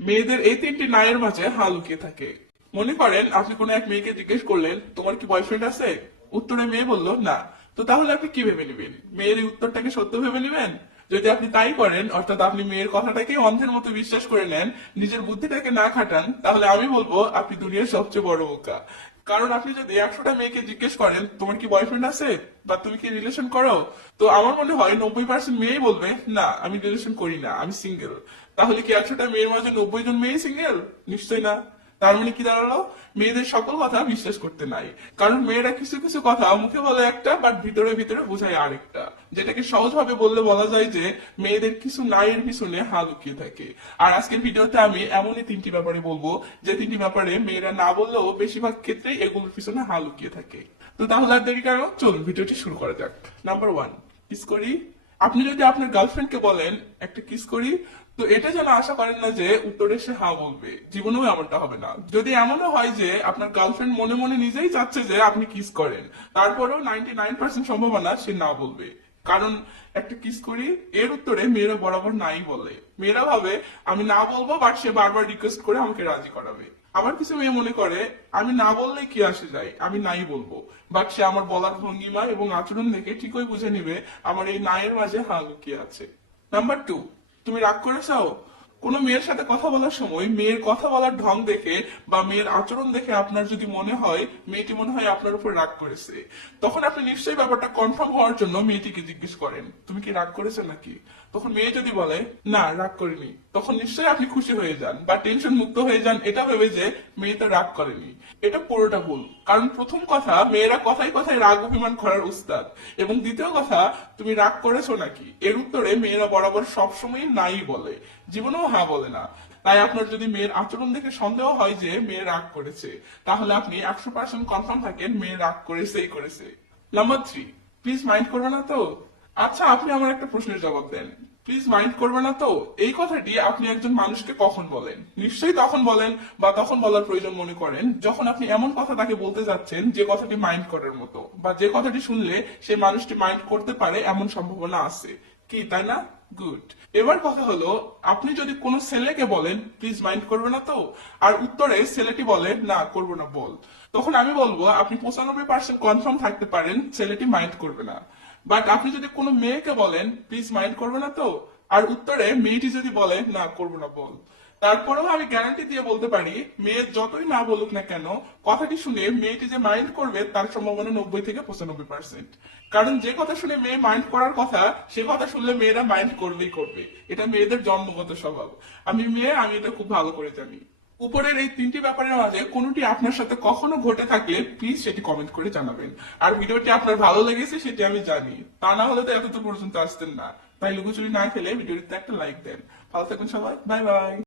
মেয়েদের এই তিনটি নায়ের মাঝে হা লুকিয়ে থাকে। মনে করেন, আপনি কোনো এক মেয়েকে জিজ্ঞেস করলেন, তোমার কি বয়ফ্রেন্ড আছে? উত্তরে মেয়ে বলল, না। তো তাহলে আপনি কি ভেবে নেবেন? মেয়ের এই উত্তরটাকে সত্য ভেবে নেবেন? যদি আপনি তাই করেন, অর্থাৎ আপনি মেয়ের কথাটাকে অন্ধের মতো বিশ্বাস করে নেন, নিজের বুদ্ধিটাকে না খাটান, তাহলে আমি বলব, আপনি দুনিয়ার সবচেয়ে বড় বোকা। কারণ আপনি যদি একশোটা মেয়েকে জিজ্ঞেস করেন, তোমার কি বয়ফ্রেন্ড আছে? বা তুমি কি রিলেশন করো? তো আমার মনে হয় নব্বই পার্সেন্ট মেয়েই বলবে, না, আমি রিলেশন করি না, আমি সিঙ্গেল তাহলে কি একশোটা মেয়ের মাঝে নব্বই জন মেয়ে সিঙ্গেল নিশ্চয়ই না। তার মানে কি দাঁড়াল? মেয়েদের সকল কথা বিশ্বাস করতে নাই। কারণ মেয়েরা কিছু কিছু কথা মুখে বলে একটা বাট ভিতরে ভিতরে বোঝায় আরেকটা। যেটাকে সহজভাবে বললে বলা যায় যে, মেয়েদের কিছু নাইয়ের পিছনে হা লুকিয়ে থাকে। আর আজকের ভিডিওতে আমি এমনই তিনটি ব্যাপারে বলব, যে তিনটি ব্যাপারে মেয়েরা না বললেও বেশিরভাগ ক্ষেত্রেই এগুলোর পিছনে হা লুকিয়ে থাকে। তো তাহলে আর দেরি কেন? চলুন, ভিডিওটি শুরু করা যাক। নাম্বার ওয়ান কিস করি আপনি যদি আপনার গার্লফ্রেন্ডকে বলেন, একটা কিস করি, তো এটা যেন আশা করেন না যে উত্তরে সে হা বলবে। জীবনেও এমনটা হবে না। যদি এমনও হয় যে আপনার গার্লফ্রেন্ড মনে মনে নিজেই চাচ্ছে যে আপনি কিস করেন, তারপরেও নাইনটি নাইন পার্সেন্ট সম্ভাবনা সে না বলবে। কারণ একটা কিস করি, এর উত্তরে মেয়েরা বরাবর নাই বলে। মেয়েরা ভাবে, আমি না বলব বাট সে বারবার রিকোয়েস্ট করে আমাকে রাজি করাবে। আবার কিছু মেয়ে মনে করে, আমি না বললে কি আসে যায়? আমি নাই বলব। বাট সে আমার বলার ভঙ্গিমা এবং আচরণ দেখে ঠিকই বুঝে নিবে আমার এই নায়ের মাঝে হা লুকিয়ে আছে। নাম্বার টু তুমি রাগ করেছ কোনো মেয়ের সাথে কথা বলার সময় মেয়ের কথা বলার ঢং দেখে বা মেয়ের আচরণ দেখে আপনার যদি মনে হয়, মেয়েটি মনে হয় আপনার উপর রাগ করেছে, তখন আপনি নিশ্চয়ই ব্যাপারটা কনফার্ম হওয়ার জন্য মেয়েটিকে জিজ্ঞেস করেন, তুমি কি রাগ করেছ নাকি? তখন মেয়ে যদি বলে, না, রাগ করেনি, তখন নিশ্চয়ই আপনি খুশি হয়ে যান বা টেনশন মুক্ত হয়ে যান, এটা ভেবে যে মেয়েটা রাগ করেনি। এটা পুরোটা ভুল। কারণ প্রথম কথা, মেয়েরা কথায় কথায় রাগ অভিমান করার উস্তাদ। এবং দ্বিতীয় কথা, তুমি রাগ করেছ নাকি? এর উত্তরে মেয়েরা বরাবর সবসময় নাই বলে। জীবনেও হ্যাঁ বলে না। তাই আপনার যদি মেয়ের আচরণ দেখে সন্দেহ হয় যে মেয়ে রাগ করেছে, তাহলে আপনি একশো পার্সেন্ট কনফার্ম থাকেন মেয়ে রাগ করেছেই করেছে নাম্বার থ্রি প্লিজ মাইন্ড করবে না তো? আচ্ছা আপনি আমার একটা প্রশ্নের জবাব দেন। প্লিজ মাইন্ড করবে না তো? এই কথাটি আপনি একজন মানুষকে কখন বলেন? নিশ্চয়ই তখন বলেন বা তখন বলার প্রয়োজন মনে করেন, যখন আপনি এমন কথা তাকে বলতে যাচ্ছেন যে কথাটি মাইন্ড করার মতো, বা যে কথাটি শুনলে সে মানুষটি মাইন্ড করতে পারে এমন সম্ভাবনা আছে। কি, তাই না? গুড। এবার কথা হলো, আপনি যদি কোনো ছেলেকে বলেন, প্লিজ মাইন্ড করবে না তো? আর উত্তরে ছেলেটি বলে, না, করব না, বল। তখন আমি বলব, আপনি পঁচানব্বই পার্সেন্ট কনফার্ম থাকতে পারেন, ছেলেটি মাইন্ড করবে না। বাট আপনি যদি কোনো মেয়েকে বলেন, প্লিজ মাইন্ড করবে না তো? আর উত্তরে মেয়েটি যদি বলে, না, করব না, বল। তারপরেও আমি গ্যারান্টি দিয়ে বলতে পারি, মেয়ে যতই না বলুক না কেন, কথাটি শুনে মেয়েটি যে মাইন্ড করবে তার সম্ভাবনা নব্বই থেকে পঁচানব্বই পার্সেন্ট কারণ যে কথা শুনে মেয়ে মাইন্ড করার কথা, সে কথা শুনলে মেয়েরা মাইন্ড করবেই করবে। এটা মেয়েদের জন্মগত স্বভাব। আমি মেয়ে, আমি এটা খুব ভালো করে জানি। উপরের এই তিনটি ব্যাপারের মাঝে কোনটি আপনার সাথে কখনো ঘটে থাকলে প্লিজ সেটি কমেন্ট করে জানাবেন। আর ভিডিওটি আপনার ভালো লেগেছে সেটি আমি জানি। তা না হলে তো এতদূর পর্যন্ত আসতেন না। তাই লুকোচুরি না খেলে ভিডিওটিতে একটা লাইক দেন। ভালো থাকুন সবাই। Bye bye